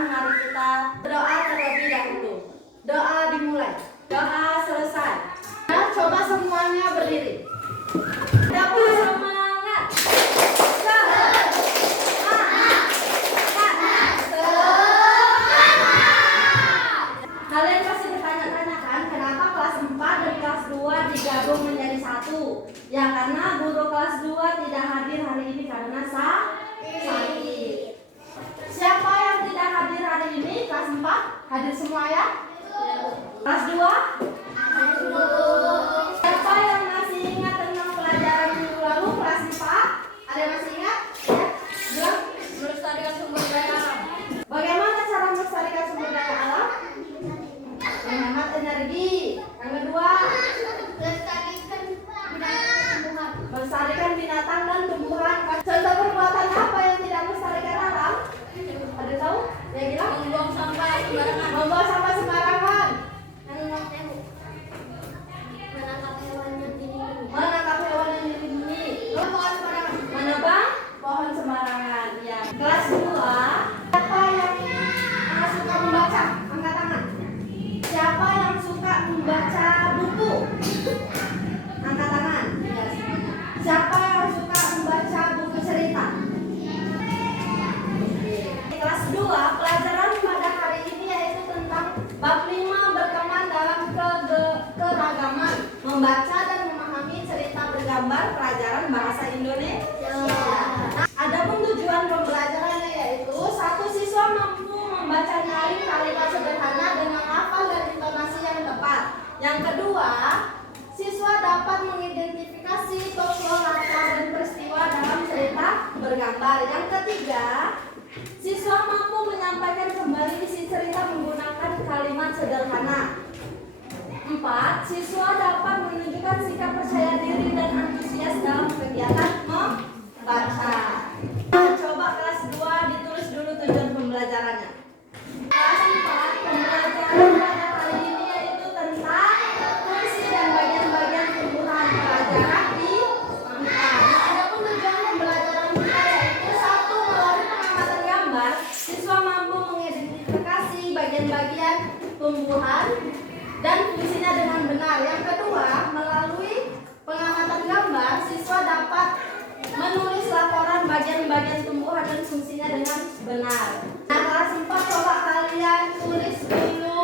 sekarang mari kita berdoa terlebih dahulu. Doa dimulai. Doa selesai. Nah, coba semuanya berdiri. Dapat semangat. Kalian pasti bertanya-tanya kan, kenapa kelas 4 dan kelas 2 digabung menjadi satu? Ya karena guru kelas 2 tidak hadir hari ini karena sakit. Siapa yang tidak hadir hari ini? Kelas 4 hadir semua ya? Kelas 2? Siapa yang masih ingat tentang pelajaran minggu lalu kelas 4? Ada yang masih ingat? Ya? Bilang melestarikan sumber daya alam. Bagaimana cara melestarikan sumber daya alam? Menghemat energi. Yang kedua, melestarikan binatang dan tumbuhan. Contoh perbuatan apa yang tidak melestarikan alam? Ada tahu? Yang bilang membuang sampah sembarangan. Membuang sampah sembarangan. Menangkap hewan yang dilindungi. Menebang pohon sembarangan. Ya. Kelas 2. Siapa yang suka membaca? Angkat tangan. Siapa yang suka membaca buku? Angkat tangan. Ya, semuanya. Siapa yang suka membaca buku cerita? Kelas 2, pelajaran pada hari ini yaitu tentang bab 5 berteman dalam keragaman, membaca dan memahami cerita bergambar pelajaran bahasa Indonesia. Adapun tujuan pembelajarannya yaitu satu, siswa mampu membaca nyaring kalimat sederhana dengan hafal dan intonasi yang tepat. Yang kedua, siswa dapat mengidentifikasi tokoh, latar dan peristiwa dalam cerita bergambar. Yang ketiga, siswa mampu menyampaikan kembali isi cerita menggunakan kalimat sederhana. 4. Siswa dapat menunjukkan sikap percaya diri dan antusias dalam kegiatan membaca. Coba kelas 2 ditulis dulu tujuan pembelajarannya. Kelas 4, pembelajaran pada hari ini yaitu tentang fungsi dan bagian-bagian tumbuhan. Pelajaran di 4. Adapun tujuan pembelajaran kita yaitu 1. Melalui pengamatan gambar, siswa mampu mengidentifikasi bagian-bagian tumbuhan dan fungsinya dengan benar. Yang kedua, melalui pengamatan gambar, siswa dapat menulis laporan bagian-bagian tumbuhan dan fungsinya dengan benar. Nah, kelas 4 coba kalian tulis dulu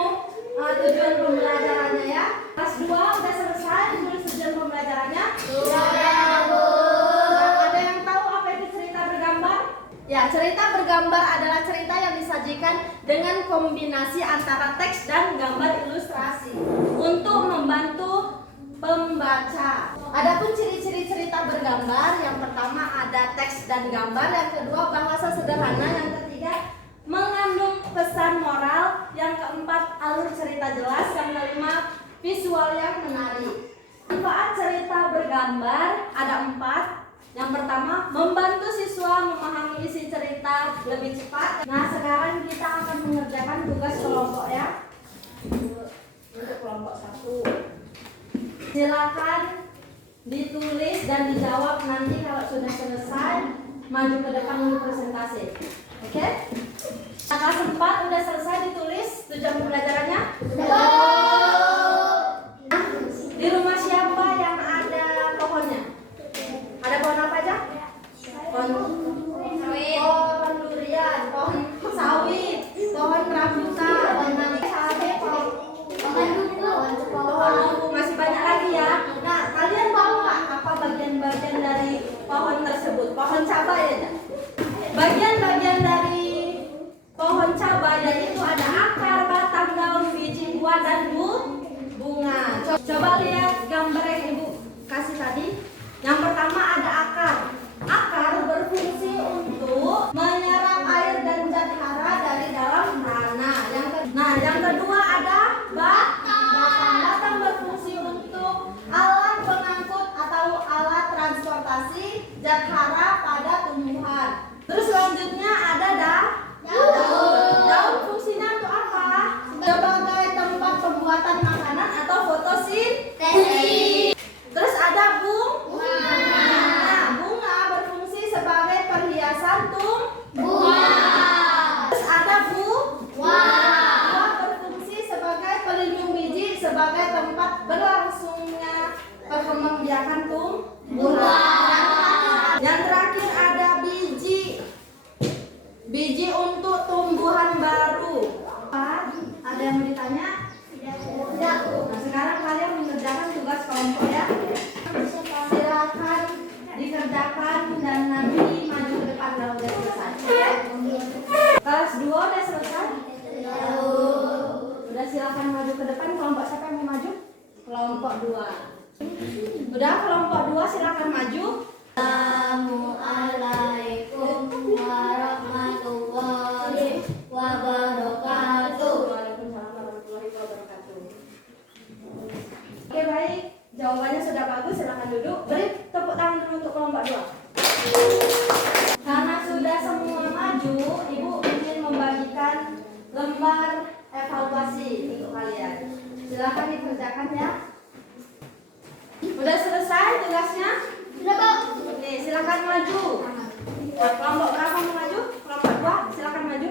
tujuan pembelajarannya ya. Kelas 2 udah selesai tulis tujuan pembelajarannya? Ya, Bu. Ada yang tahu apa itu cerita bergambar? Ya, cerita bergambar adalah cerita yang disajikan dengan kombinasi antara teks dan gambar ilustrasi untuk membantu pembaca. Adapun ciri-ciri cerita bergambar, yang pertama ada teks dan gambar, yang kedua bahasa sederhana, yang ketiga mengandung pesan moral, yang keempat alur cerita jelas, yang kelima visual yang menarik. Manfaat cerita bergambar ada 4. Yang pertama, membantu siswa memahami isi cerita lebih cepat. Nah, sekarang kita akan mengerjakan tugas kelompok ya. Untuk kelompok 1. Silakan ditulis dan dijawab nanti kalau sudah selesai. Maju ke depan untuk presentasi. Oke? Nah, kelas 4 udah selesai ditulis tujuan pembelajarannya? Nah, di rumah siapa yang ada pohonnya? Ada pohon apa aja? Pohon durian, pohon sawit, pohon rambutan, pohon nunggu, masih banyak lagi ya. Nah, kalian tahu nggak apa bagian-bagian dari pohon tersebut? Pohon cabai aja. Bagian-bagian dari pohon cabai yaitu ada akar, batang, daun, biji, buah, dan bunga. Coba lihat gambar yang Ibu kasih tadi. Yang pertama ada akar. Akar berfungsi untuk menyerap air dan zat hara dari dalam tanah. Yang kedua ada batang. Batang berfungsi untuk alat pengangkut atau alat transportasi zat hara pada tumbuhan. Terus selanjutnya ada daun. Daun fungsinya untuk apa? Sebagai tempat pembuatan makanan atau fotosintesis. Terus ada bunga. Nah, bunga yang mau ditanya? Tidak. Nah, sekarang kalian mengerjakan tugas kelompok ya. Silakan dikerjakan dan nanti maju ke depan kalau udah selesai. Kelas 2 udah selesai? Udah, silakan maju ke depan. Kelompok siapa yang mau maju? Kelompok 2. Udah, kelompok 2 silakan maju. Assalamualaikum warahmatullahi wabarakatuh. Waalaikumsalam warahmatullahi wabarakatuh. Oke, baik. Jawabannya sudah bagus, silakan duduk. Beri tepuk tangan dulu untuk kelompok 2. Karena sudah semua maju, Ibu ingin membagikan lembar evaluasi untuk kalian. Silakan dikerjakan ya. Udah selesai tugasnya? Sudah, Bu. Oke, silakan maju. Kelompok berapa mau maju? Kelompok 2, silakan maju.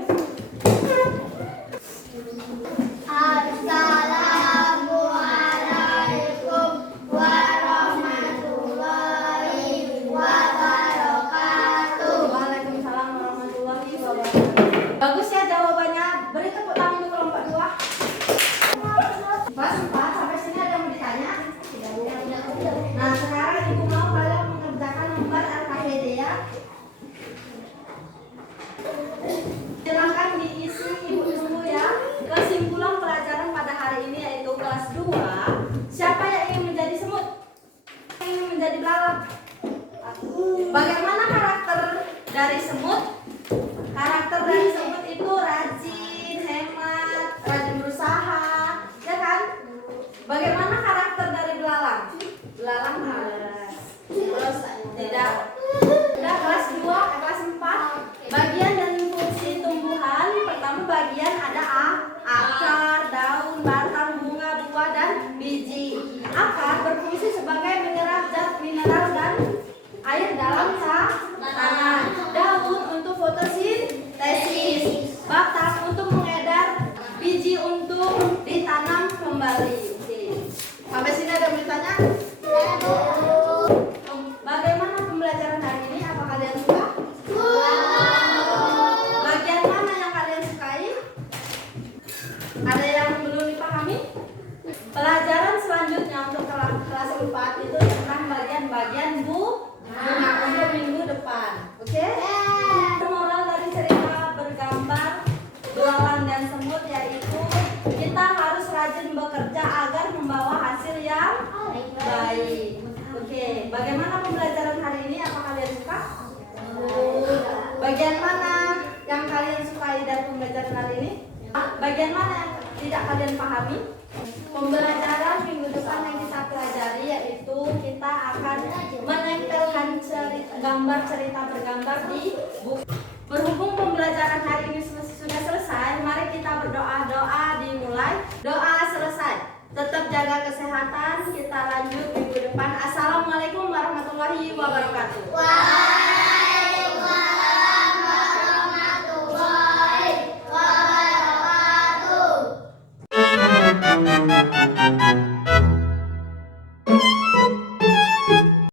Assalamualaikum warahmatullahi wabarakatuh. Waalaikumsalam warahmatullahi wabarakatuh. Bagus ya jawabannya. Beri tepuk tangan untuk kelompok 2. Kelas 4 sampai sini ada yang mau ditanya? Nah, sekarang Ibu mau kalian mengerjakan lembar LKPD ya. Silakan diisi Ibu dulu ya. Kesimpulan pelajaran pada hari ini yaitu kelas 2. Siapa yang ingin menjadi semut? Yang ingin menjadi belalang? Bagaimana karakter dari semut? Karakter dari semut itu rajin, hemat, rajin berusaha, ya kan? Bagaimana karakter dari belalang? Belalang malas. Terus tidak. Udah, kelas 2, kelas 4. Bagian dan fungsi tumbuhan. Pertama bagian ada akar, daun, batang, bunga, buah, dan biji. Akar berfungsi sebagai menyerap zat mineral dan air dalam tanah. Daun untuk fotosintesis. Batang untuk mengedar, biji untuk ditanam kembali. Oke. Sampai sini ada yang bertanya? Bagaimana pembelajaran hari ini? Apa kalian suka? Bagian mana yang kalian sukai? Ada yang belum dipahami? Pelajaran selanjutnya untuk kelas 4 itu tentang bagian-bagian bunga untuk minggu depan. Oke? Moral dari cerita bergambar belalang dan semut yaitu kita harus rajin bekerja agar membawa hasil yang baik. Oke, bagaimana pembelajaran hari ini? Apa kalian suka? Bagian mana yang kalian sukai dari pembelajaran hari ini? Bagian mana yang tidak kalian pahami? Pembelajaran minggu depan yang kita pelajari yaitu kita akan menempelkan gambar cerita bergambar di buku. Berhubung pembelajaran hari ini sudah selesai, mari kita berdoa. Doa dimulai. Doa selesai. Tetap jaga kesehatan. Kita lanjut minggu depan. Assalamualaikum warahmatullahi wabarakatuh.